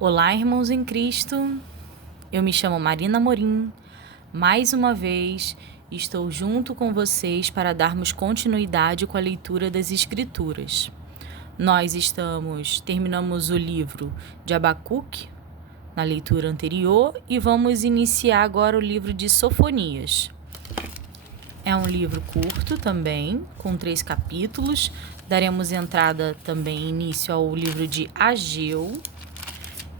Olá, irmãos em Cristo. Eu me chamo Marina Morim. Mais uma vez, estou junto com vocês para darmos continuidade com a leitura das Escrituras. Nós terminamos o livro de Abacuque na leitura anterior e vamos iniciar agora o livro de Sofonias. É um livro curto também, com 3 capítulos. Daremos entrada também início ao livro de Ageu,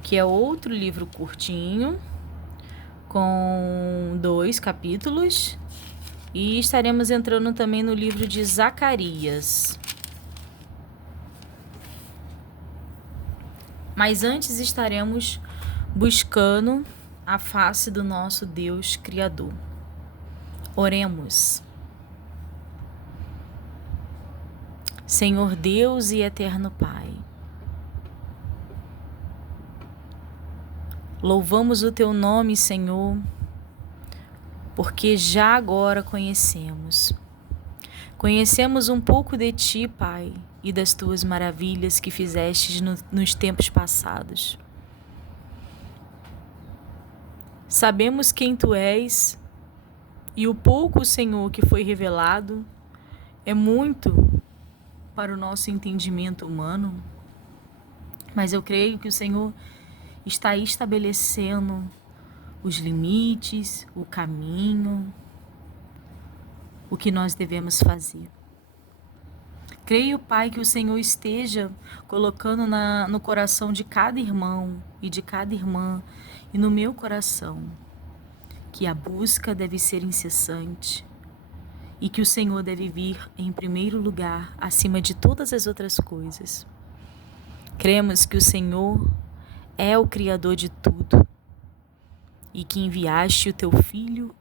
que é outro livro curtinho, com 2 capítulos. E estaremos entrando também no livro de Zacarias. Mas antes estaremos buscando a face do nosso Deus Criador. Oremos. Senhor Deus e eterno Pai, louvamos o Teu nome, Senhor, porque já agora conhecemos um pouco de Ti, Pai, e das Tuas maravilhas que fizestes nos tempos passados. Sabemos quem Tu és, e o pouco, Senhor, que foi revelado é muito para o nosso entendimento humano, mas eu creio que o Senhor está aí estabelecendo os limites, o caminho, o que nós devemos fazer. Creio, Pai, que o Senhor esteja colocando no coração de cada irmão e de cada irmã e no meu coração que a busca deve ser incessante e que o Senhor deve vir em primeiro lugar acima de todas as outras coisas. Cremos que o Senhor é o Criador de tudo e que enviaste o Teu Filho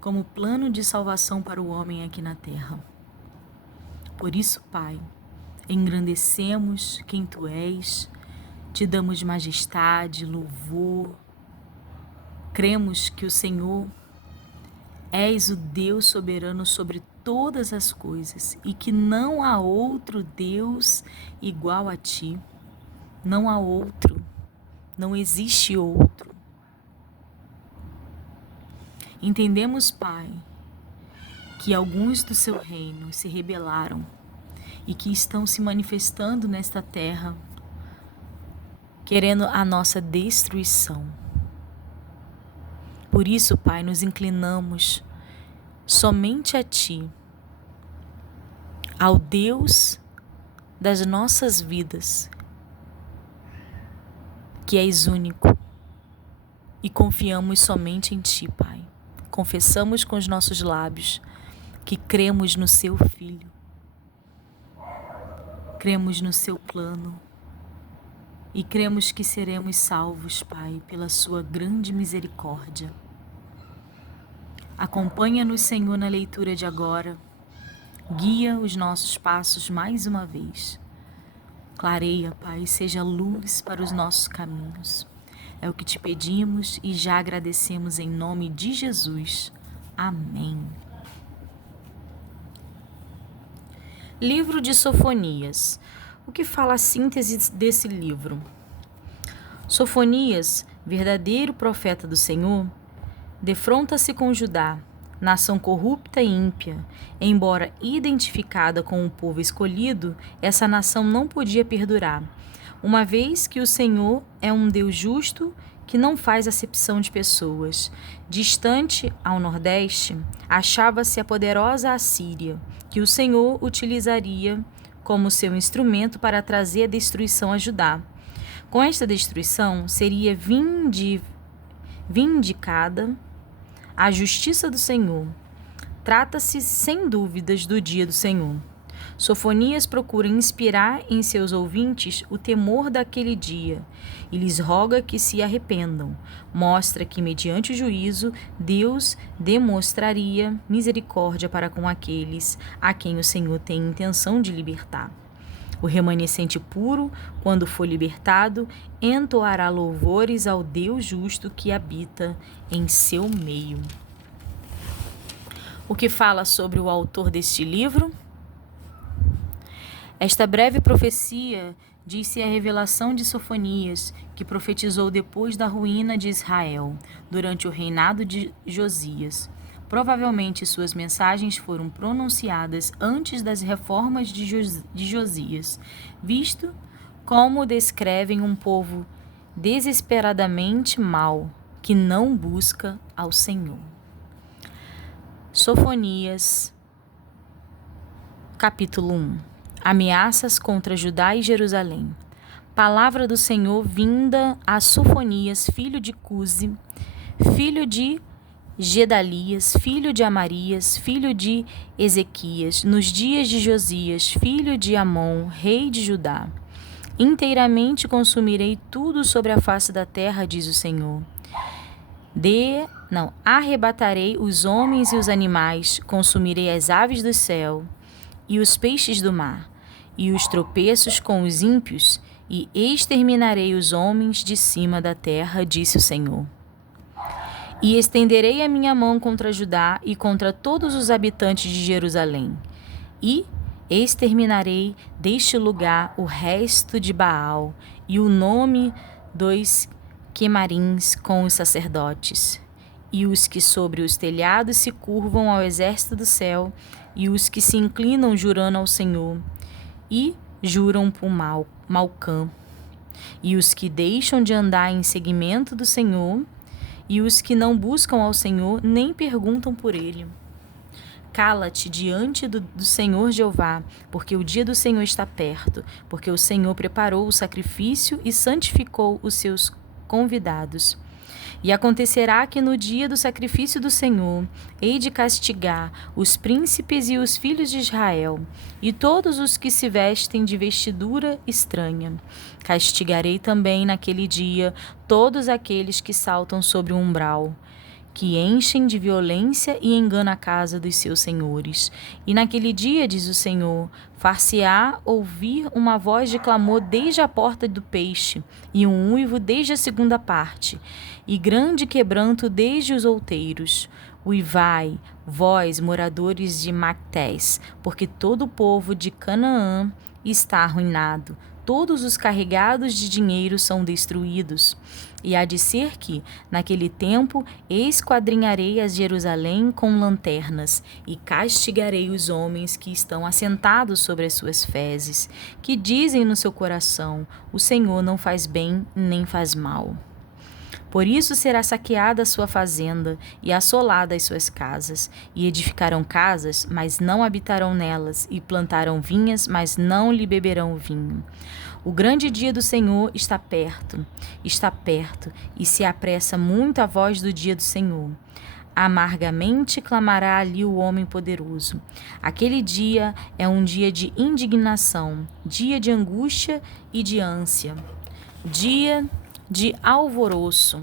como plano de salvação para o homem aqui na terra. Por isso, Pai, engrandecemos quem Tu és, Te damos majestade, louvor. Cremos que o Senhor és o Deus soberano sobre todas as coisas e que não há outro Deus igual a Ti. Não há outro, não existe outro. Entendemos, Pai, que alguns do Seu reino se rebelaram e que estão se manifestando nesta terra, querendo a nossa destruição. Por isso, Pai, nos inclinamos somente a Ti, ao Deus das nossas vidas, que és único, e confiamos somente em Ti, Pai. Confessamos com os nossos lábios que cremos no Seu Filho, cremos no Seu plano e cremos que seremos salvos, Pai, pela Sua grande misericórdia. Acompanha-nos, Senhor, na leitura de agora. Guia os nossos passos mais uma vez. Clareia, Pai, seja luz para os nossos caminhos. É o que Te pedimos e já agradecemos em nome de Jesus. Amém. Livro de Sofonias. O que fala a síntese desse livro? Sofonias, verdadeiro profeta do Senhor, defronta-se com Judá, nação corrupta e ímpia. Embora identificada com o povo escolhido, essa nação não podia perdurar, uma vez que o Senhor é um Deus justo que não faz acepção de pessoas. Distante ao nordeste, achava-se a poderosa Assíria, que o Senhor utilizaria como seu instrumento para trazer a destruição a Judá. Com esta destruição, seria vindicada a justiça do Senhor. Trata-se, sem dúvidas, do dia do Senhor. Sofonias procura inspirar em seus ouvintes o temor daquele dia e lhes roga que se arrependam. Mostra que, mediante o juízo, Deus demonstraria misericórdia para com aqueles a quem o Senhor tem intenção de libertar. O remanescente puro, quando for libertado, entoará louvores ao Deus justo que habita em seu meio. O que fala sobre o autor deste livro? Esta breve profecia disse a revelação de Sofonias, que profetizou depois da ruína de Israel, durante o reinado de Josias. Provavelmente suas mensagens foram pronunciadas antes das reformas de Josias, visto como descrevem um povo desesperadamente mau, que não busca ao Senhor. Sofonias, capítulo 1. Ameaças contra Judá e Jerusalém. Palavra do Senhor vinda a Sofonias, filho de Cusi, filho de Gedalias, filho de Amarias, filho de Ezequias, nos dias de Josias, filho de Amon, rei de Judá. Inteiramente consumirei tudo sobre a face da terra, diz o Senhor. Arrebatarei os homens e os animais, consumirei as aves do céu e os peixes do mar, e os tropeços com os ímpios, e exterminarei os homens de cima da terra, disse o Senhor. E estenderei a minha mão contra Judá e contra todos os habitantes de Jerusalém, e exterminarei deste lugar o resto de Baal e o nome dos quemarins com os sacerdotes, e os que sobre os telhados se curvam ao exército do céu, e os que se inclinam jurando ao Senhor, e juram por Malcã, e os que deixam de andar em seguimento do Senhor, e os que não buscam ao Senhor nem perguntam por ele. Cala-te diante do Senhor Jeová, porque o dia do Senhor está perto, porque o Senhor preparou o sacrifício e santificou os seus convidados. E acontecerá que no dia do sacrifício do Senhor, hei de castigar os príncipes e os filhos de Israel, e todos os que se vestem de vestidura estranha. Castigarei também naquele dia todos aqueles que saltam sobre o umbral, que enchem de violência e enganam a casa dos seus senhores. E naquele dia, diz o Senhor, far-se-á ouvir uma voz de clamor desde a porta do peixe, e um uivo desde a segunda parte, e grande quebranto desde os outeiros. Uivai, vós, moradores de Mactés, porque todo o povo de Canaã está arruinado. Todos os carregados de dinheiro são destruídos. E há de ser que, naquele tempo, esquadrinharei a Jerusalém com lanternas, e castigarei os homens que estão assentados sobre as suas fezes, que dizem no seu coração: o Senhor não faz bem nem faz mal. Por isso será saqueada a sua fazenda e assolada as suas casas, e edificarão casas, mas não habitarão nelas, e plantarão vinhas, mas não lhe beberão vinho. O grande dia do Senhor está perto, e se apressa muito a voz do dia do Senhor. Amargamente clamará ali o homem poderoso. Aquele dia é um dia de indignação, dia de angústia e de ânsia, dia de alvoroço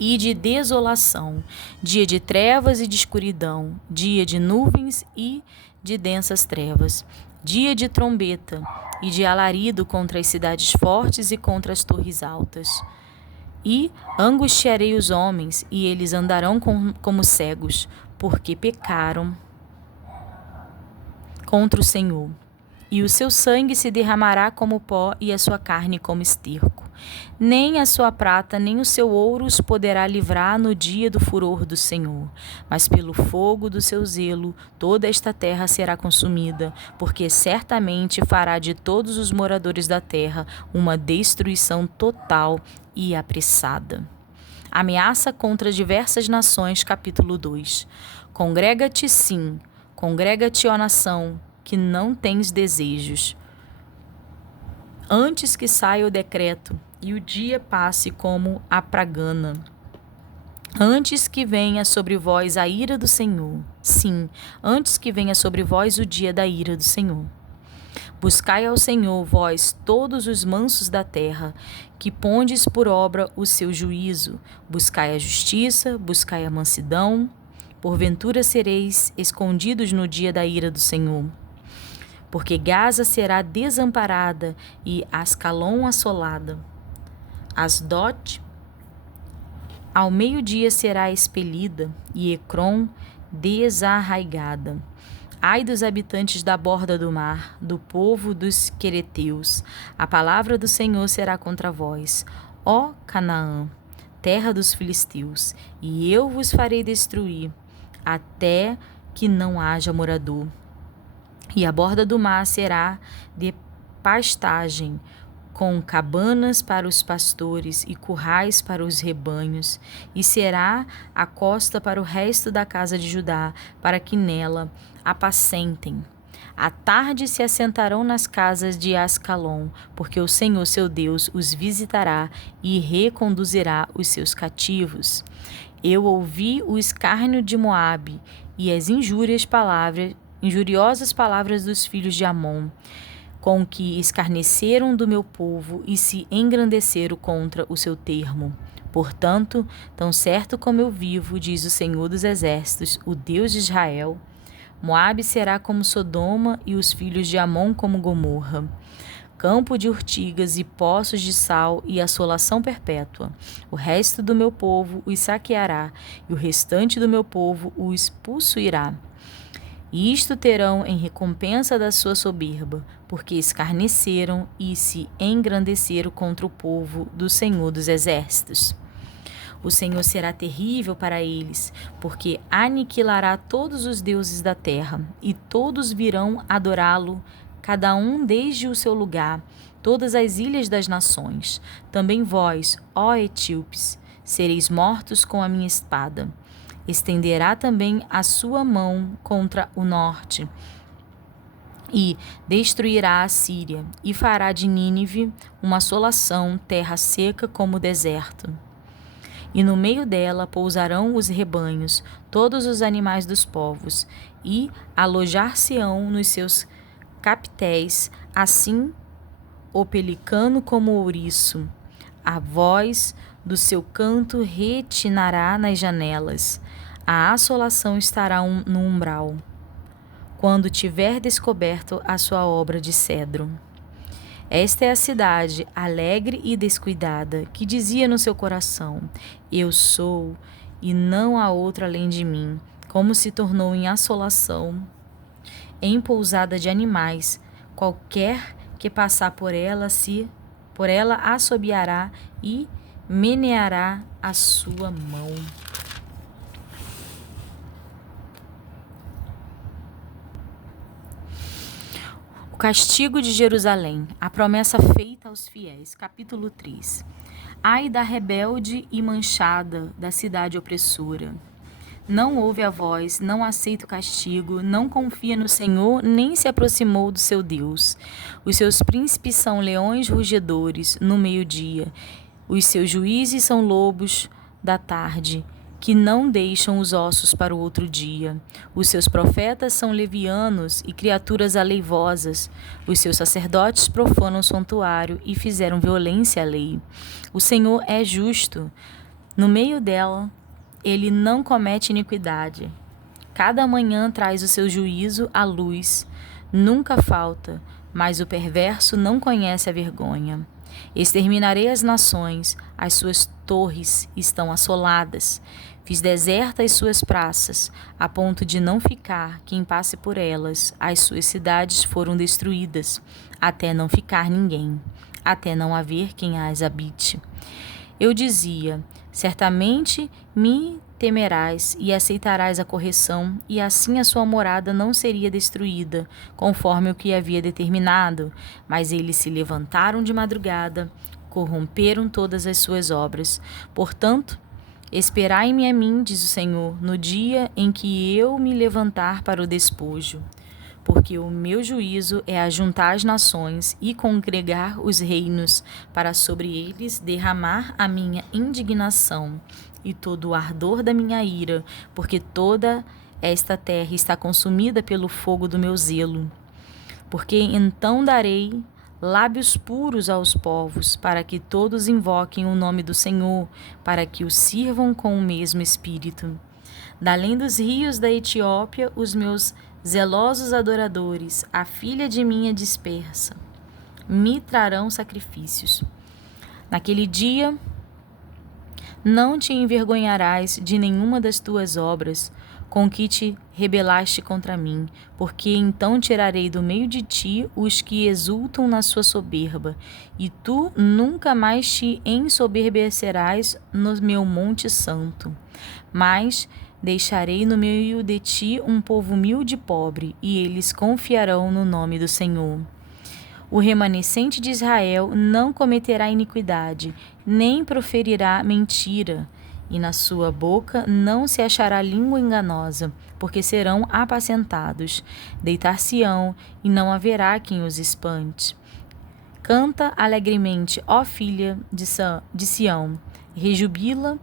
e de desolação, dia de trevas e de escuridão, dia de nuvens e de densas trevas, dia de trombeta e de alarido contra as cidades fortes e contra as torres altas. E angustiarei os homens, e eles andarão como cegos, porque pecaram contra o Senhor. E o seu sangue se derramará como pó, e a sua carne como esterco. Nem a sua prata, nem o seu ouro os poderá livrar no dia do furor do Senhor. Mas pelo fogo do seu zelo, toda esta terra será consumida, porque certamente fará de todos os moradores da terra uma destruição total e apressada. Ameaça contra diversas nações, capítulo 2. Congrega-te, sim, congrega-te, ó nação, que não tens desejos. Antes que saia o decreto e o dia passe como a pragana. Antes que venha sobre vós a ira do Senhor. Sim, antes que venha sobre vós o dia da ira do Senhor. Buscai ao Senhor, vós, todos os mansos da terra, que pondes por obra o seu juízo. Buscai a justiça, buscai a mansidão. Porventura sereis escondidos no dia da ira do Senhor. Porque Gaza será desamparada e Ascalon assolada. Asdod ao meio-dia será expelida e Ecrom desarraigada. Ai dos habitantes da borda do mar, do povo dos quereteus, a palavra do Senhor será contra vós, ó Canaã, terra dos filisteus, e eu vos farei destruir, até que não haja morador. E a borda do mar será de pastagem, com cabanas para os pastores e currais para os rebanhos, e será a costa para o resto da casa de Judá, para que nela apacentem. À tarde se assentarão nas casas de Ascalon, porque o Senhor seu Deus os visitará e reconduzirá os seus cativos. Eu ouvi o escárnio de Moabe e as injuriosas palavras dos filhos de Amon, com que escarneceram do meu povo e se engrandeceram contra o seu termo. Portanto, tão certo como eu vivo, diz o Senhor dos Exércitos, o Deus de Israel, Moabe será como Sodoma e os filhos de Amon como Gomorra, campo de urtigas e poços de sal e assolação perpétua. O resto do meu povo os saqueará, e o restante do meu povo os possuirá. E isto terão em recompensa da sua soberba, porque escarneceram e se engrandeceram contra o povo do Senhor dos Exércitos. O Senhor será terrível para eles, porque aniquilará todos os deuses da terra, e todos virão adorá-lo, cada um desde o seu lugar, todas as ilhas das nações. Também vós, ó etíopes, sereis mortos com a minha espada. Estenderá também a sua mão contra o norte e destruirá a Síria, e fará de Nínive uma assolação, terra seca como o deserto. E no meio dela pousarão os rebanhos, todos os animais dos povos, e alojar-se-ão nos seus capitéis, assim o pelicano como o ouriço. A voz do seu canto retinará nas janelas. A assolação estará no umbral, quando tiver descoberto a sua obra de cedro. Esta é a cidade, alegre e descuidada, que dizia no seu coração: eu sou, e não há outra além de mim, como se tornou em assolação, em pousada de animais. Qualquer que passar por ela assobiará e meneará a sua mão. O castigo de Jerusalém, a promessa feita aos fiéis. Capítulo 3. Ai da rebelde e manchada, da cidade opressora. Não ouve a voz, não aceita o castigo, não confia no Senhor, nem se aproximou do seu Deus. Os seus príncipes são leões rugedores no meio-dia. Os seus juízes são lobos da tarde, que não deixam os ossos para o outro dia. Os seus profetas são levianos e criaturas aleivosas. Os seus sacerdotes profanam o santuário e fizeram violência à lei. O Senhor é justo. No meio dela, ele não comete iniquidade. Cada manhã traz o seu juízo à luz. Nunca falta, mas o perverso não conhece a vergonha. Exterminarei as nações, as suas torres estão assoladas. Fiz desertas as suas praças, a ponto de não ficar quem passe por elas. As suas cidades foram destruídas, até não ficar ninguém, até não haver quem as habite. Eu dizia: certamente me temerás e aceitarás a correção, e assim a sua morada não seria destruída, conforme o que havia determinado. Mas eles se levantaram de madrugada, corromperam todas as suas obras. Portanto, esperai-me a mim, diz o Senhor, no dia em que eu me levantar para o despojo. Porque o meu juízo é ajuntar as nações e congregar os reinos, para sobre eles derramar a minha indignação e todo o ardor da minha ira, porque toda esta terra está consumida pelo fogo do meu zelo. Porque então darei lábios puros aos povos, para que todos invoquem o nome do Senhor, para que o sirvam com o mesmo espírito. Dalém dos rios da Etiópia, os meus zelosos adoradores, a filha de minha dispersa, me trarão sacrifícios. Naquele dia, não te envergonharás de nenhuma das tuas obras, com que te rebelaste contra mim, porque então tirarei do meio de ti os que exultam na sua soberba, e tu nunca mais te ensoberbecerás no meu monte santo. Mas deixarei no meio de ti um povo humilde e pobre, e eles confiarão no nome do Senhor. O remanescente de Israel não cometerá iniquidade, nem proferirá mentira, e na sua boca não se achará língua enganosa, porque serão apacentados. Deitar-se-ão, e não haverá quem os espante. Canta alegremente, ó filha de Sião, rejubila,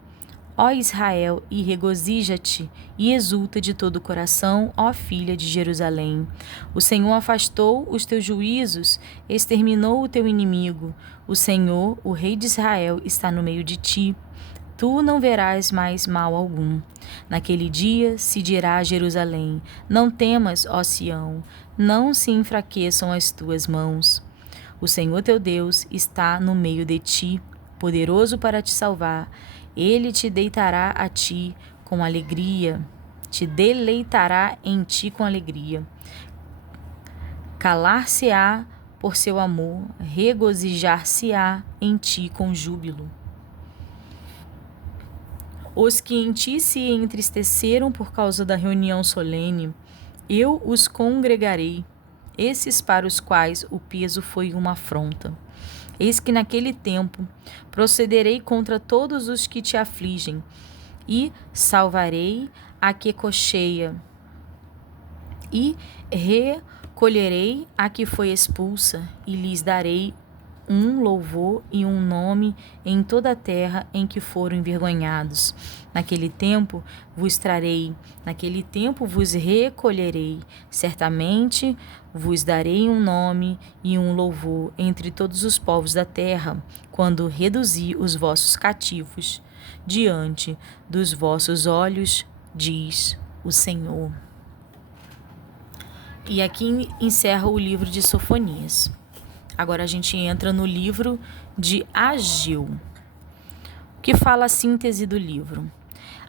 ó Israel, e regozija-te, e exulta de todo o coração, ó filha de Jerusalém. O Senhor afastou os teus juízos, exterminou o teu inimigo. O Senhor, o Rei de Israel, está no meio de ti. Tu não verás mais mal algum. Naquele dia se dirá a Jerusalém: não temas, ó Sião, não se enfraqueçam as tuas mãos. O Senhor teu Deus está no meio de ti, poderoso para te salvar. Ele te deitará a ti com alegria, te deleitará em ti com alegria. Calar-se-á por seu amor, regozijar-se-á em ti com júbilo. Os que em ti se entristeceram por causa da reunião solene, eu os congregarei, esses para os quais o peso foi uma afronta. Eis que naquele tempo procederei contra todos os que te afligem, e salvarei a que cocheia, e recolherei a que foi expulsa, e lhes darei um louvor e um nome em toda a terra em que foram envergonhados. Naquele tempo vos trarei, naquele tempo vos recolherei, certamente vos darei um nome e um louvor entre todos os povos da terra, quando reduzi os vossos cativos diante dos vossos olhos, diz o Senhor. E aqui encerra o livro de Sofonias. Agora a gente entra no livro de Ageu, que fala a síntese do livro.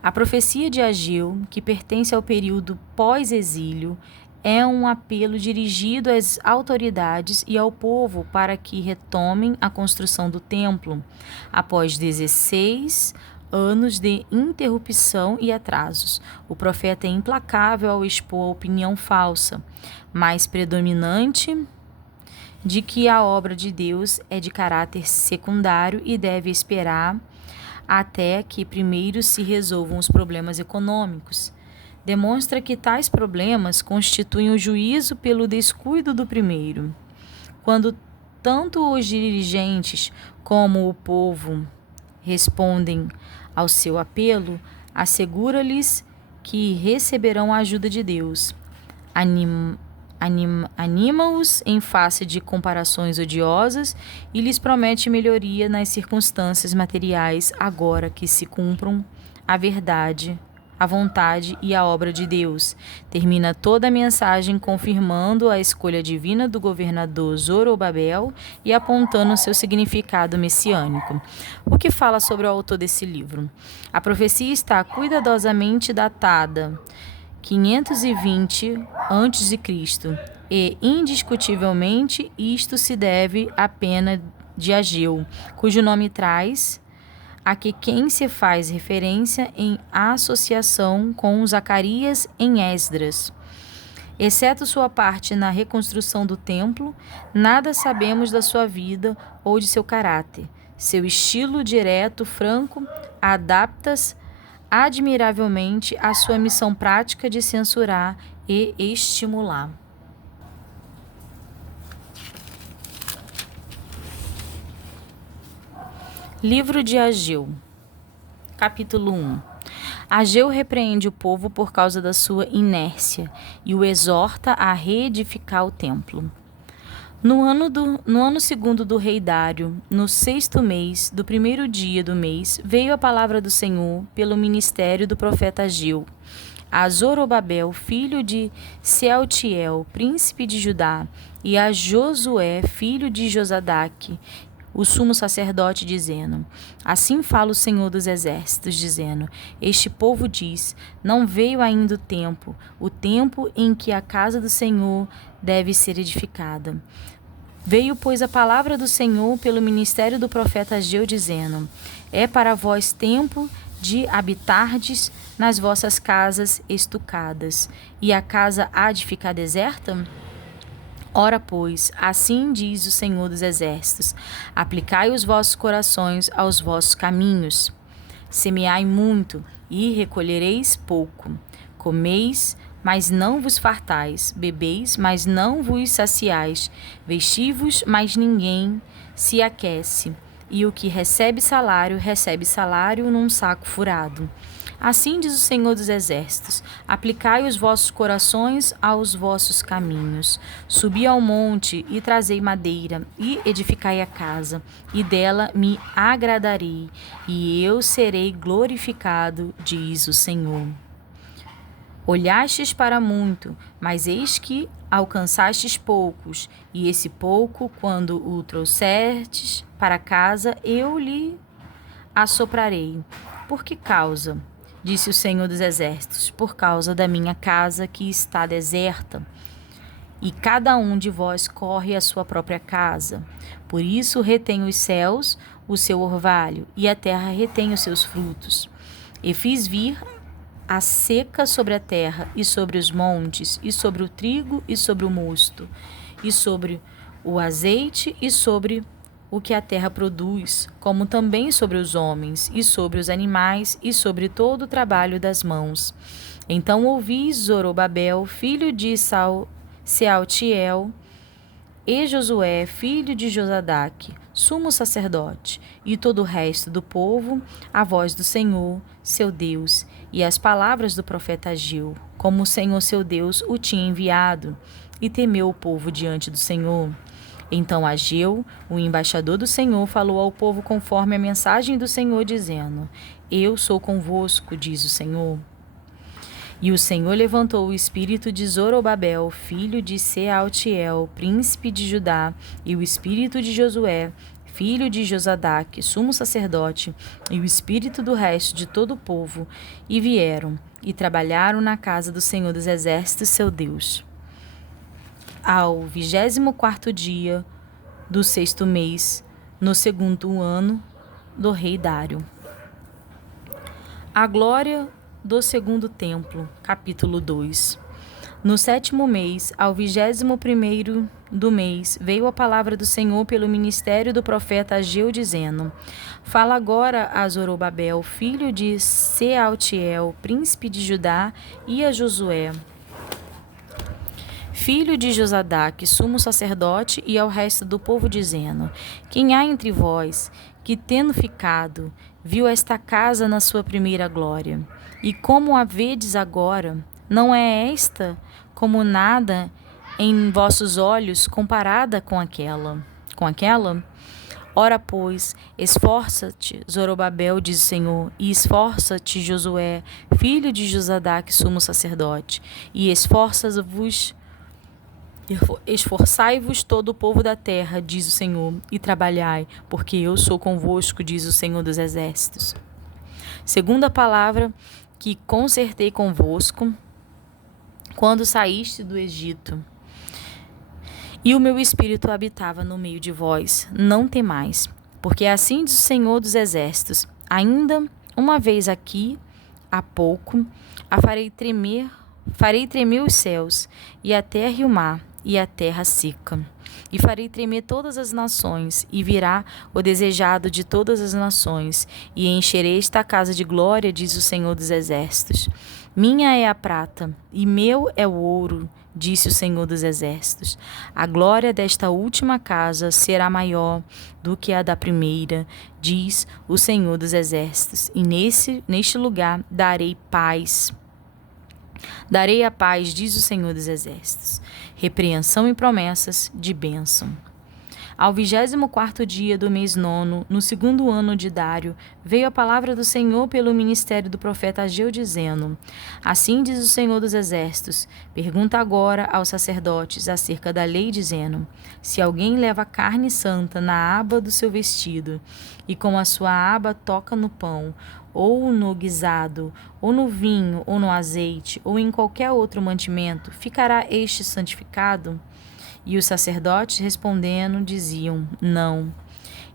A profecia de Ageu, que pertence ao período pós-exílio, é um apelo dirigido às autoridades e ao povo para que retomem a construção do templo, após 16 anos de interrupção e atrasos. O profeta é implacável ao expor a opinião falsa, mais predominante, de que a obra de Deus é de caráter secundário e deve esperar até que primeiro se resolvam os problemas econômicos. Demonstra que tais problemas constituem o juízo pelo descuido do primeiro. Quando tanto os dirigentes como o povo respondem ao seu apelo, assegura-lhes que receberão a ajuda de Deus. Anima-os em face de comparações odiosas e lhes promete melhoria nas circunstâncias materiais agora que se cumpram a verdade, a vontade e a obra de Deus. Termina toda a mensagem confirmando a escolha divina do governador Zorobabel e apontando seu significado messiânico. O que fala sobre o autor desse livro? A profecia está cuidadosamente datada 520 a.C. e, indiscutivelmente, isto se deve à pena de Ageu, cujo nome traz a que quem se faz referência em associação com Zacarias em Esdras. Exceto sua parte na reconstrução do templo, nada sabemos da sua vida ou de seu caráter. Seu estilo direto, franco, adapta-se admiravelmente à sua missão prática de censurar e estimular. Livro de Ageu, capítulo 1. Ageu repreende o povo por causa da sua inércia e o exorta a reedificar o templo. No ano segundo do rei Dário, no 6º mês, do primeiro dia do mês, veio a palavra do Senhor pelo ministério do profeta Ageu a Zorobabel, filho de Sealtiel, príncipe de Judá, e a Josué, filho de Josadaque, o sumo sacerdote, dizendo: Assim fala o Senhor dos Exércitos, dizendo: Este povo diz: Não veio ainda o tempo em que a casa do Senhor deve ser edificada. Veio, pois, a palavra do Senhor pelo ministério do profeta Ageu, dizendo: É para vós tempo de habitardes nas vossas casas estucadas, e a casa há de ficar deserta? Ora, pois, assim diz o Senhor dos Exércitos: Aplicai os vossos corações aos vossos caminhos. Semeai muito e recolhereis pouco. Comeis, mas não vos fartais. Bebeis, mas não vos saciais. Vesti-vos, mas ninguém se aquece. E o que recebe salário num saco furado. Assim diz o Senhor dos Exércitos: Aplicai os vossos corações aos vossos caminhos. Subi ao monte e trazei madeira, e edificai a casa, e dela me agradarei, e eu serei glorificado, diz o Senhor. Olhastes para muito, mas eis que alcançastes poucos, e esse pouco, quando o trouxerdes para casa, eu lhe assoprarei. Por que causa? Disse o Senhor dos Exércitos: Por causa da minha casa que está deserta, e cada um de vós corre à sua própria casa. Por isso retém os céus o seu orvalho, e a terra retém os seus frutos. E fiz vir a seca sobre a terra, e sobre os montes, e sobre o trigo, e sobre o mosto, e sobre o azeite, e sobre o que a terra produz, como também sobre os homens, e sobre os animais, e sobre todo o trabalho das mãos. Então ouvi Zorobabel, filho de Sealtiel, e Josué, filho de Josadaque, sumo sacerdote, e todo o resto do povo, a voz do Senhor, seu Deus, e as palavras do profeta Ageu, como o Senhor seu Deus o tinha enviado, e temeu o povo diante do Senhor. Então Ageu, o embaixador do Senhor, falou ao povo conforme a mensagem do Senhor, dizendo: Eu sou convosco, diz o Senhor. E o Senhor levantou o espírito de Zorobabel, filho de Sealtiel, príncipe de Judá, e o espírito de Josué, filho de Josadaque, sumo sacerdote, e o espírito do resto de todo o povo, e vieram, e trabalharam na casa do Senhor dos Exércitos, seu Deus. Ao 24º dia do 6º mês, no 2º ano do rei Dário. A glória do 2º templo, capítulo 2. No 7º mês, ao 21º do mês, veio a palavra do Senhor pelo ministério do profeta Ageu, dizendo: Fala agora a Zorobabel, filho de Sealtiel, príncipe de Judá, e a Josué, filho de Josadaque, sumo sacerdote, e ao resto do povo, dizendo: Quem há entre vós que, tendo ficado, viu esta casa na sua primeira glória? E como a vedes agora, não é esta como nada em vossos olhos comparada com aquela? Ora, pois, esforça-te, Zorobabel, diz o Senhor, e esforça-te, Josué, filho de Josadaque, sumo sacerdote, e esforçai-vos todo o povo da terra, diz o Senhor, e trabalhai, porque eu sou convosco, diz o Senhor dos Exércitos. Segundo a palavra que concertei convosco, quando saíste do Egito, e o meu espírito habitava no meio de vós, não temais, porque assim diz o Senhor dos Exércitos: ainda uma vez aqui, há pouco, farei tremer os céus, e a terra e o mar, e a terra seca. E farei tremer todas as nações, e virá o desejado de todas as nações, e encherei esta casa de glória, diz o Senhor dos Exércitos. Minha é a prata, e meu é o ouro, disse o Senhor dos Exércitos. A glória desta última casa será maior do que a da primeira, diz o Senhor dos Exércitos. E neste lugar darei paz. Darei a paz, diz o Senhor dos Exércitos. Repreensão e promessas de bênção. Ao 24º dia do mês nono, no 2º ano de Dário, veio a palavra do Senhor pelo ministério do profeta Ageu, dizendo: Assim diz o Senhor dos Exércitos: pergunta agora aos sacerdotes acerca da lei, dizendo: se alguém leva carne santa na aba do seu vestido, e com a sua aba toca no pão, ou no guisado, ou no vinho, ou no azeite, ou em qualquer outro mantimento, ficará este santificado? E os sacerdotes respondendo diziam: não.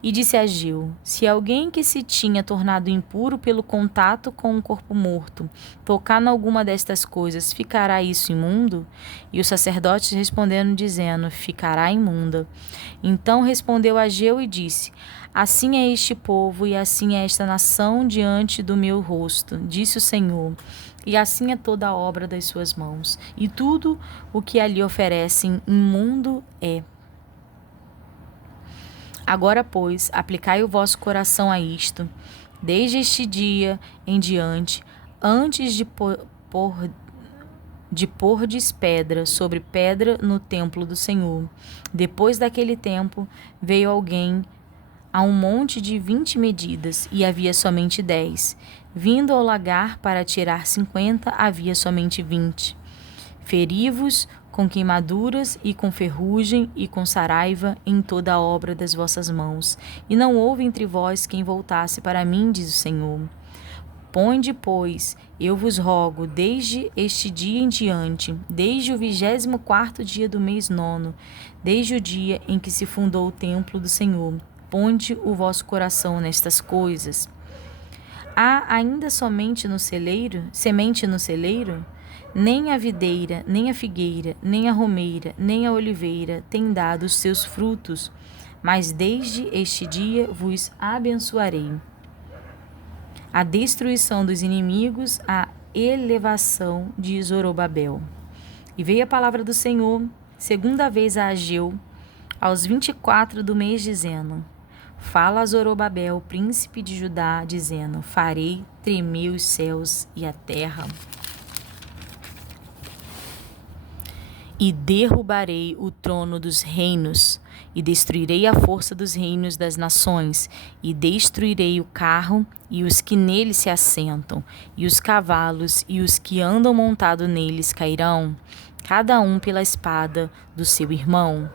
E disse Ageu: se alguém que se tinha tornado impuro pelo contato com um corpo morto tocar em alguma destas coisas, ficará isso imundo? E os sacerdotes respondendo dizendo: ficará imunda. Então respondeu Ageu e disse: assim é este povo e assim é esta nação diante do meu rosto, disse o Senhor. E assim é toda a obra das suas mãos, e tudo o que ali oferecem imundo é. Agora, pois, aplicai o vosso coração a isto, desde este dia em diante, antes de pordes pedra sobre pedra no templo do Senhor. Depois daquele tempo, veio alguém a um monte de 20 medidas, e havia somente 10. Vindo ao lagar para tirar 50, havia somente 20. Feri-vos com queimaduras e com ferrugem e com saraiva em toda a obra das vossas mãos. E não houve entre vós quem voltasse para mim, diz o Senhor. Ponde, pois, eu vos rogo, desde este dia em diante, desde o 24º dia do mês nono, desde o dia em que se fundou o templo do Senhor, ponde o vosso coração nestas coisas. Há ainda semente no celeiro? Nem a videira, nem a figueira, nem a romeira, nem a oliveira têm dado os seus frutos, mas desde este dia vos abençoarei. A destruição dos inimigos, a elevação de Zorobabel. E veio a palavra do Senhor, segunda vez a Ageu, aos 24 do mês, dizendo: fala a Zorobabel, príncipe de Judá, dizendo: farei tremer os céus e a terra. E derrubarei o trono dos reinos, e destruirei a força dos reinos das nações, e destruirei o carro e os que nele se assentam, e os cavalos e os que andam montados neles cairão, cada um pela espada do seu irmão.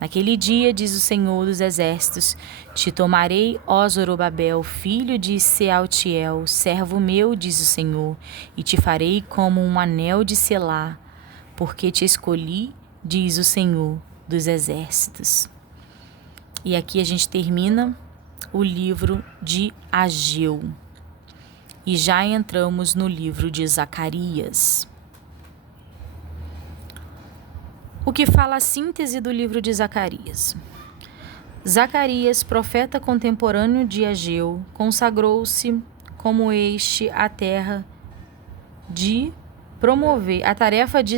Naquele dia, diz o Senhor dos Exércitos, te tomarei, ó Zorobabel, filho de Sealtiel, servo meu, diz o Senhor, e te farei como um anel de selar, porque te escolhi, diz o Senhor dos Exércitos. E aqui a gente termina o livro de Ageu. E já entramos no livro de Zacarias. O que fala a síntese do livro de Zacarias? Zacarias, profeta contemporâneo de Ageu, consagrou-se como este a tarefa de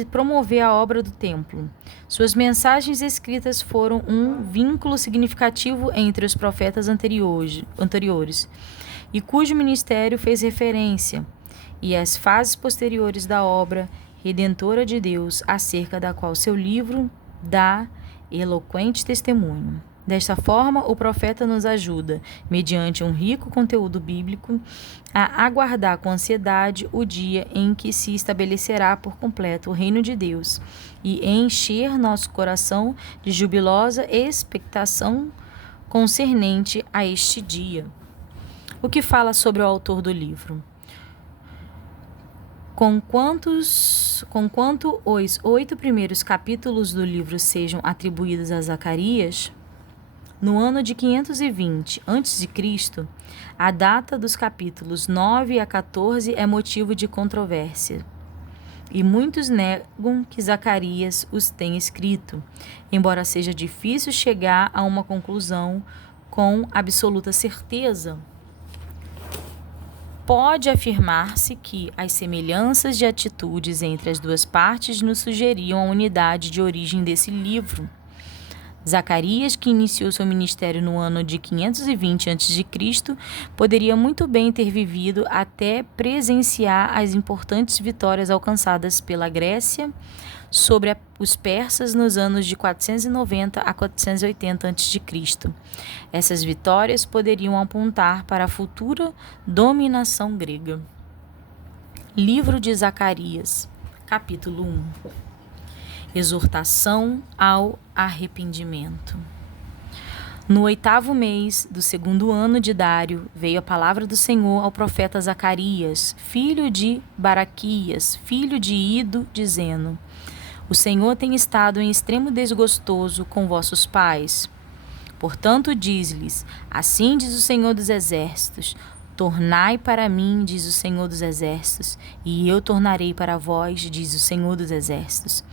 promover a obra do templo. Suas mensagens escritas foram um vínculo significativo entre os profetas anteriores, e cujo ministério fez referência, e as fases posteriores da obra redentora de Deus, acerca da qual seu livro dá eloquente testemunho. Desta forma, o profeta nos ajuda, mediante um rico conteúdo bíblico, a aguardar com ansiedade o dia em que se estabelecerá por completo o reino de Deus e encher nosso coração de jubilosa expectação concernente a este dia. O que fala sobre o autor do livro? Conquanto os 8 primeiros capítulos do livro sejam atribuídos a Zacarias, no ano de 520 a.C., a data dos capítulos 9 a 14 é motivo de controvérsia, e muitos negam que Zacarias os tenha escrito, embora seja difícil chegar a uma conclusão com absoluta certeza. Pode afirmar-se que as semelhanças de atitudes entre as duas partes nos sugeriam a unidade de origem desse livro. Zacarias, que iniciou seu ministério no ano de 520 a.C., poderia muito bem ter vivido até presenciar as importantes vitórias alcançadas pela Grécia sobre os persas nos anos de 490 a 480 a.C. Essas vitórias poderiam apontar para a futura dominação grega. Livro de Zacarias, capítulo 1. Exortação ao arrependimento. No 8º mês do 2º ano de Dário, veio a palavra do Senhor ao profeta Zacarias, filho de Baraquias, filho de Ido, dizendo: O Senhor tem estado em extremo desgostoso com vossos pais. Portanto, diz-lhes: Assim diz o Senhor dos Exércitos: Tornai para mim, diz o Senhor dos Exércitos, e eu tornarei para vós, diz o Senhor dos Exércitos.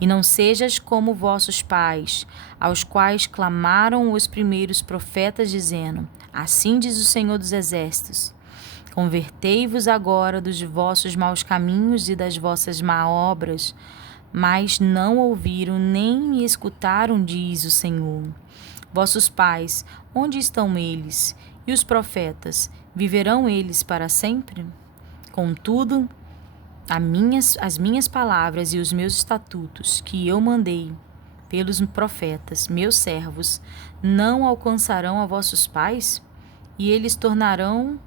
E não sejas como vossos pais, aos quais clamaram os primeiros profetas, dizendo: Assim diz o Senhor dos Exércitos: Convertei-vos agora dos vossos maus caminhos e das vossas má obras. Mas não ouviram nem me escutaram, diz o Senhor. Vossos pais, onde estão eles? E os profetas, viverão eles para sempre? Contudo, as minhas palavras e os meus estatutos que eu mandei pelos profetas, meus servos, não alcançarão a vossos pais? E eles tornaram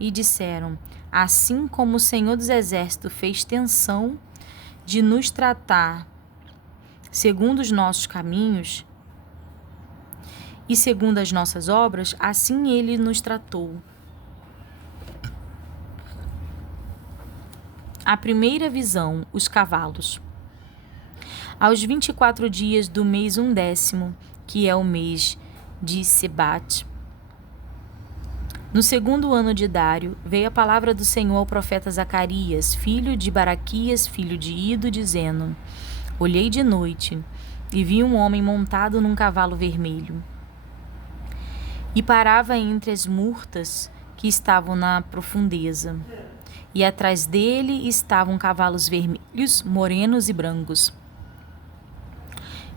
e disseram: Assim como o Senhor dos Exércitos fez tensão de nos tratar segundo os nossos caminhos e segundo as nossas obras, assim ele nos tratou. A primeira visão, os cavalos. Aos 24 dias do mês 1º, que é o mês de Sebat, no 2º ano de Dário, veio a palavra do Senhor ao profeta Zacarias, filho de Baraquias, filho de Ido, dizendo: Olhei de noite e vi um homem montado num cavalo vermelho. E parava entre as murtas que estavam na profundeza. E atrás dele estavam cavalos vermelhos, morenos e brancos.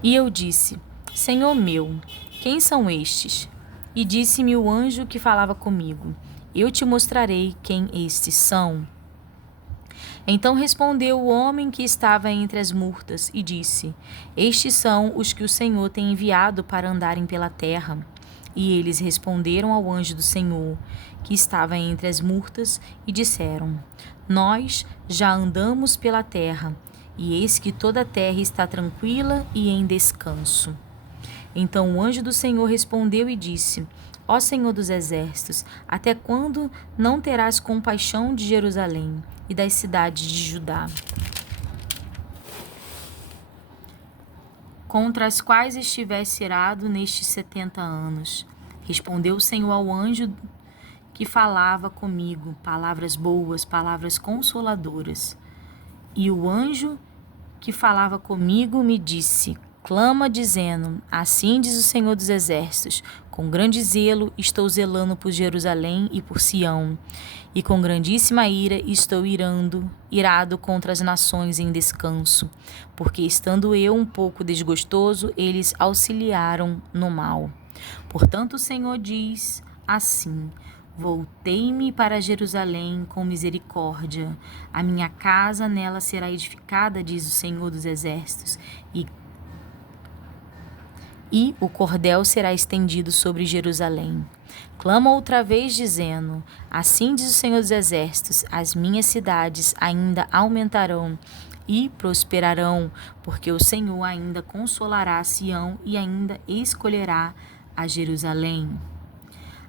E eu disse: Senhor meu, quem são estes? E disse-me o anjo que falava comigo: Eu te mostrarei quem estes são. Então respondeu o homem que estava entre as murtas e disse: Estes são os que o Senhor tem enviado para andarem pela terra. E eles responderam ao anjo do Senhor, que estava entre as murtas, e disseram: Nós já andamos pela terra, e eis que toda a terra está tranquila e em descanso. Então o anjo do Senhor respondeu e disse: Ó Senhor dos Exércitos, até quando não terás compaixão de Jerusalém e das cidades de Judá, contra as quais estivesse irado nestes 70 anos? Respondeu o Senhor ao anjo que falava comigo, palavras boas, palavras consoladoras. E o anjo que falava comigo me disse: Clama dizendo: Assim diz o Senhor dos Exércitos, com grande zelo estou zelando por Jerusalém e por Sião, e com grandíssima ira estou irado contra as nações em descanso, porque estando eu um pouco desgostoso, eles auxiliaram no mal. Portanto o Senhor diz assim: Voltei-me para Jerusalém com misericórdia. A minha casa nela será edificada, diz o Senhor dos Exércitos, e o cordel será estendido sobre Jerusalém. Clama outra vez, dizendo: Assim diz o Senhor dos Exércitos, as minhas cidades ainda aumentarão e prosperarão, porque o Senhor ainda consolará Sião e ainda escolherá a Jerusalém.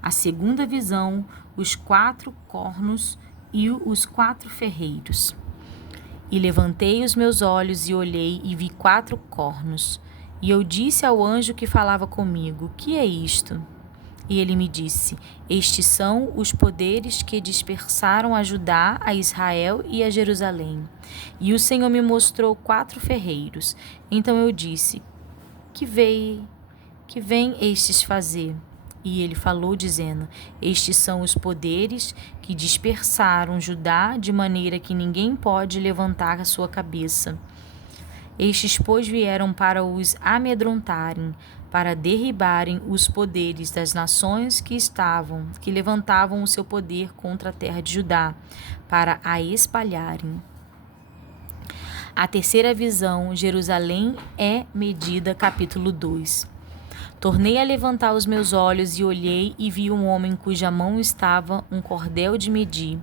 A segunda visão, os 4 cornos e os 4 ferreiros. E levantei os meus olhos e olhei e vi 4 cornos. E eu disse ao anjo que falava comigo: Que é isto? E ele me disse: Estes são os poderes que dispersaram a Judá, a Israel e a Jerusalém. E o Senhor me mostrou 4 ferreiros. Então eu disse: Que vêm estes fazer? E ele falou, dizendo: Estes são os poderes que dispersaram Judá, de maneira que ninguém pode levantar a sua cabeça. Estes, pois, vieram para os amedrontarem, para derribarem os poderes das nações que levantavam o seu poder contra a terra de Judá, para a espalharem. A terceira visão, Jerusalém é medida, capítulo 2. Tornei a levantar os meus olhos e olhei e vi um homem cuja mão estava um cordel de medir.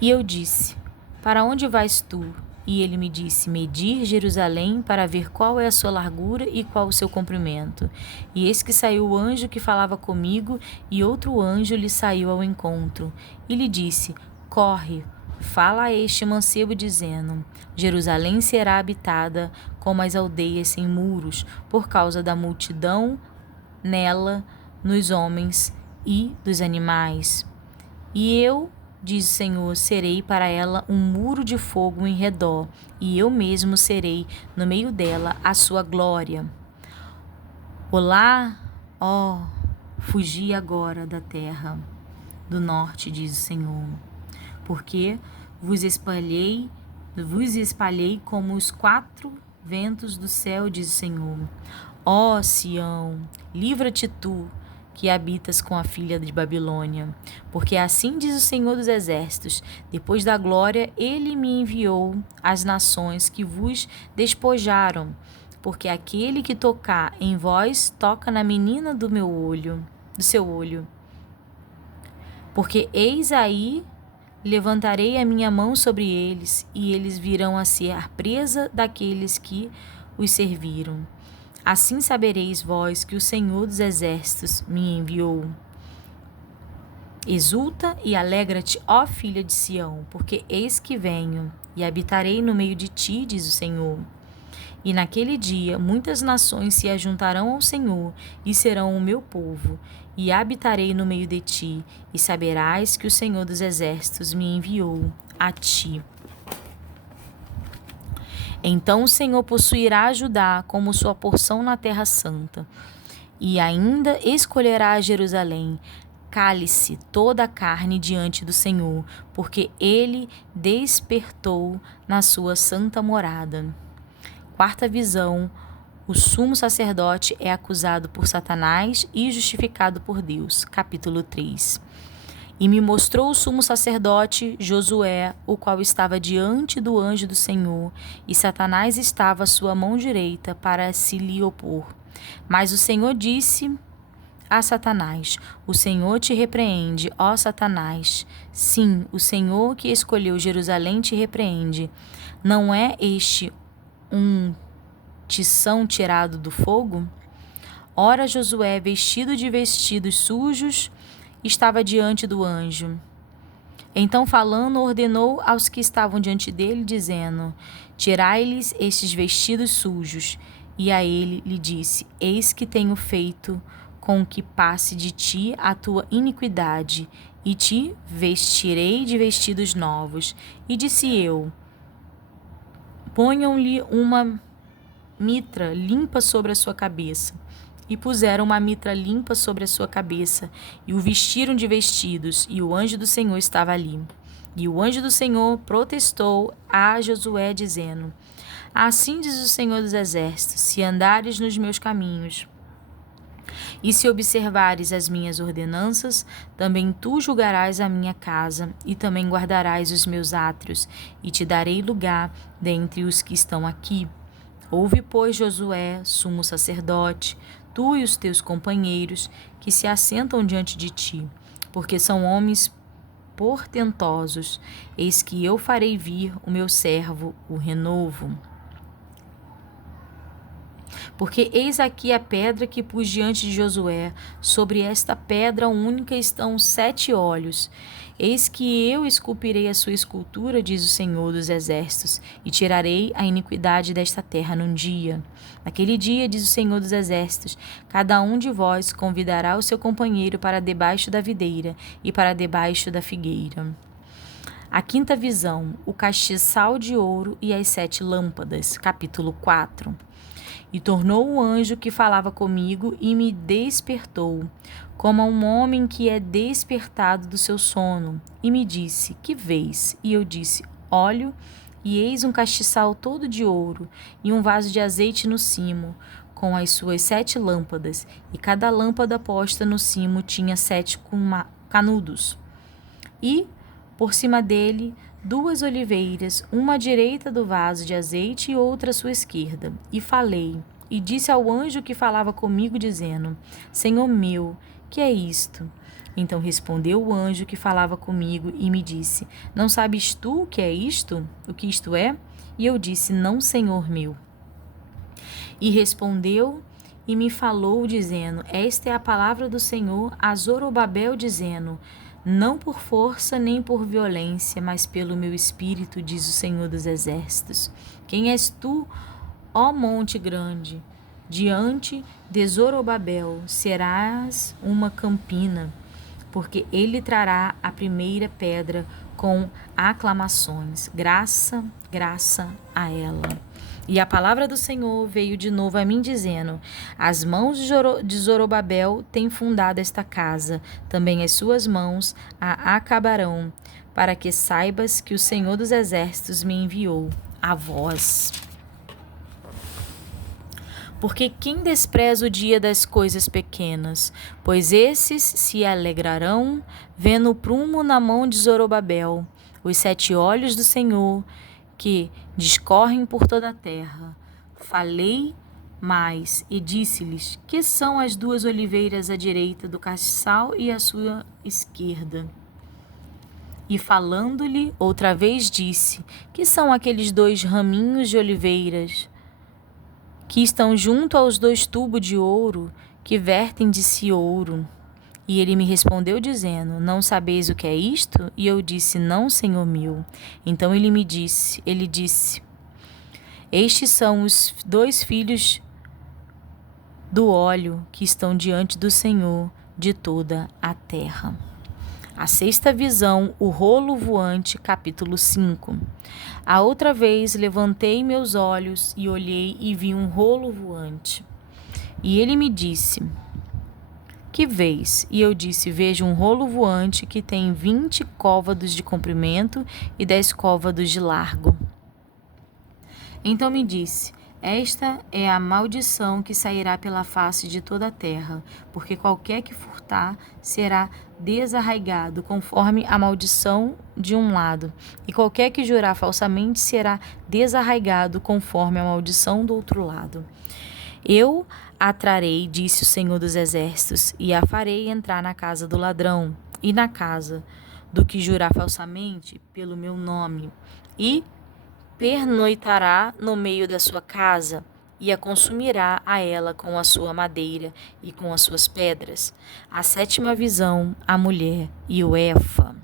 E eu disse: Para onde vais tu? E ele me disse: Medir Jerusalém para ver qual é a sua largura e qual o seu comprimento. E eis que saiu o anjo que falava comigo, e outro anjo lhe saiu ao encontro. E lhe disse: Corre, fala a este mancebo, dizendo: Jerusalém será habitada como as aldeias sem muros, por causa da multidão nela, nos homens e dos animais. E eu, diz o Senhor, serei para ela um muro de fogo em redor, e eu mesmo serei no meio dela a sua glória. Olá, ó, fugi agora da terra do norte, diz o Senhor, porque vos espalhei como os quatro ventos do céu, diz o Senhor. Ó Sião, livra-te tu, que habitas com a filha de Babilônia. Porque assim diz o Senhor dos Exércitos: depois da glória, ele me enviou às nações que vos despojaram. Porque aquele que tocar em vós, toca na menina do seu olho. Porque eis aí, levantarei a minha mão sobre eles, e eles virão a ser a presa daqueles que os serviram. Assim sabereis vós que o Senhor dos Exércitos me enviou. Exulta e alegra-te, ó filha de Sião, porque eis que venho, e habitarei no meio de ti, diz o Senhor. E naquele dia muitas nações se ajuntarão ao Senhor, e serão o meu povo, e habitarei no meio de ti, e saberás que o Senhor dos Exércitos me enviou a ti. Então o Senhor possuirá Judá como sua porção na terra santa, e ainda escolherá Jerusalém. Cale-se toda a carne diante do Senhor, porque ele despertou na sua santa morada. Quarta visão: o sumo sacerdote é acusado por Satanás e justificado por Deus. Capítulo 3. E me mostrou o sumo sacerdote Josué, o qual estava diante do anjo do Senhor, e Satanás estava à sua mão direita para se lhe opor. Mas o Senhor disse a Satanás: O Senhor te repreende, ó Satanás. Sim, o Senhor que escolheu Jerusalém te repreende. Não é este um tição tirado do fogo? Ora, Josué, vestido de vestidos sujos, estava diante do anjo. Então, falando, ordenou aos que estavam diante dele, dizendo: Tirai-lhes estes vestidos sujos. E a ele lhe disse: Eis que tenho feito com que passe de ti a tua iniquidade, e te vestirei de vestidos novos. E disse eu: Ponham-lhe uma mitra limpa sobre a sua cabeça. E puseram uma mitra limpa sobre a sua cabeça, e o vestiram de vestidos, e o anjo do Senhor estava ali. E o anjo do Senhor protestou a Josué, dizendo: Assim diz o Senhor dos Exércitos: se andares nos meus caminhos, e se observares as minhas ordenanças, também tu julgarás a minha casa, e também guardarás os meus átrios, e te darei lugar dentre os que estão aqui. Ouve, pois, Josué, sumo sacerdote, tu e os teus companheiros, que se assentam diante de ti, porque são homens portentosos. Eis que eu farei vir o meu servo, o renovo. Porque eis aqui a pedra que pus diante de Josué, sobre esta pedra única estão 7 olhos. Eis que eu esculpirei a sua escultura, diz o Senhor dos Exércitos, e tirarei a iniquidade desta terra num dia. Naquele dia, diz o Senhor dos Exércitos, cada um de vós convidará o seu companheiro para debaixo da videira e para debaixo da figueira. A quinta visão: o castiçal de ouro e as 7 lâmpadas. Capítulo 4. E tornou o anjo que falava comigo e me despertou, como a um homem que é despertado do seu sono, e me disse: Que vês? E eu disse: Olho, e eis um castiçal todo de ouro, e um vaso de azeite no cimo, com as suas 7 lâmpadas, e cada lâmpada posta no cimo tinha 7 canudos. E, por cima dele, 2 oliveiras, uma à direita do vaso de azeite e outra à sua esquerda. E falei, e disse ao anjo que falava comigo, dizendo: Senhor meu, que é isto? Então respondeu o anjo que falava comigo e me disse: Não sabes tu o que é isto? O que isto é? E eu disse: Não, Senhor meu. E respondeu e me falou, dizendo: Esta é a palavra do Senhor a Zorobabel, dizendo: Não por força nem por violência, mas pelo meu espírito, diz o Senhor dos Exércitos. Quem és tu, ó monte grande? Diante de Zorobabel serás uma campina, porque ele trará a primeira pedra com aclamações. Graça, graça a ela. E a palavra do Senhor veio de novo a mim, dizendo: As mãos de Zorobabel têm fundado esta casa, também as suas mãos a acabarão, para que saibas que o Senhor dos Exércitos me enviou a vós. Porque quem despreza o dia das coisas pequenas? Pois esses se alegrarão, vendo o prumo na mão de Zorobabel, os 7 olhos do Senhor, que discorrem por toda a terra. Falei mais e disse-lhes: Que são as 2 oliveiras à direita do castiçal e à sua esquerda? E falando-lhe outra vez disse: Que são aqueles 2 raminhos de oliveiras que estão junto aos 2 tubos de ouro que vertem de si ouro? E ele me respondeu dizendo: Não sabeis o que é isto? E eu disse: Não, Senhor meu. Então ele disse: Estes são os 2 filhos do óleo que estão diante do Senhor de toda a terra. A 6ª visão, o rolo voante, capítulo 5. A outra vez levantei meus olhos e olhei e vi um rolo voante. E ele me disse: Que vês? E eu disse: Vejo um rolo voante que tem 20 côvados de comprimento e 10 côvados de largo. Então me disse: Esta é a maldição que sairá pela face de toda a terra, porque qualquer que furtar será desarraigado, conforme a maldição de um lado, e qualquer que jurar falsamente será desarraigado, conforme a maldição do outro lado. Eu a trarei, disse o Senhor dos Exércitos, e a farei entrar na casa do ladrão e na casa do que jurar falsamente pelo meu nome, e pernoitará no meio da sua casa, e a consumirá a ela com a sua madeira e com as suas pedras. A 7ª visão, a mulher e o Efa.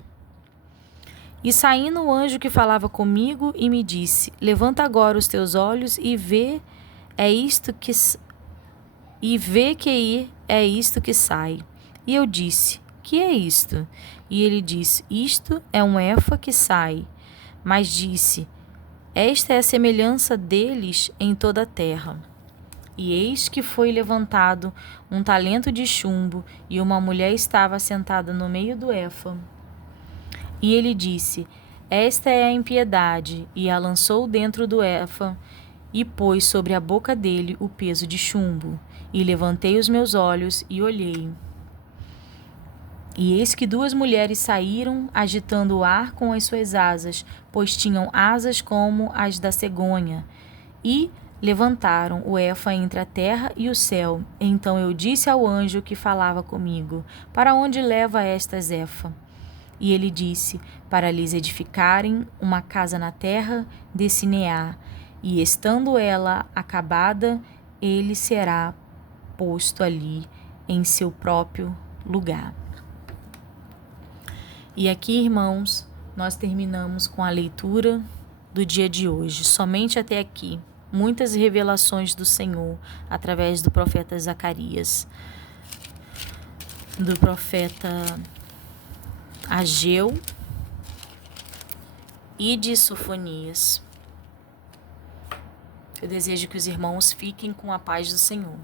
E saindo o anjo que falava comigo e me disse: Levanta agora os teus olhos e vê que é isto que sai. E eu disse: Que é isto? E ele disse: Isto é um Efa que sai. Mas disse: Esta é a semelhança deles em toda a terra. E eis que foi levantado um talento de chumbo, e uma mulher estava sentada no meio do Efa. E ele disse: Esta é a impiedade, e a lançou dentro do Efa, e pôs sobre a boca dele o peso de chumbo. E levantei os meus olhos e olhei. E eis que 2 mulheres saíram, agitando o ar com as suas asas, pois tinham asas como as da cegonha, e levantaram o Efa entre a terra e o céu. Então eu disse ao anjo que falava comigo: Para onde leva estas Efa? E ele disse: Para lhes edificarem uma casa na terra de Sineá, e estando ela acabada, ele será posto ali em seu próprio lugar. E aqui, irmãos, nós terminamos com a leitura do dia de hoje. Somente até aqui, muitas revelações do Senhor através do profeta Zacarias, do profeta Ageu e de Sofonias. Eu desejo que os irmãos fiquem com a paz do Senhor.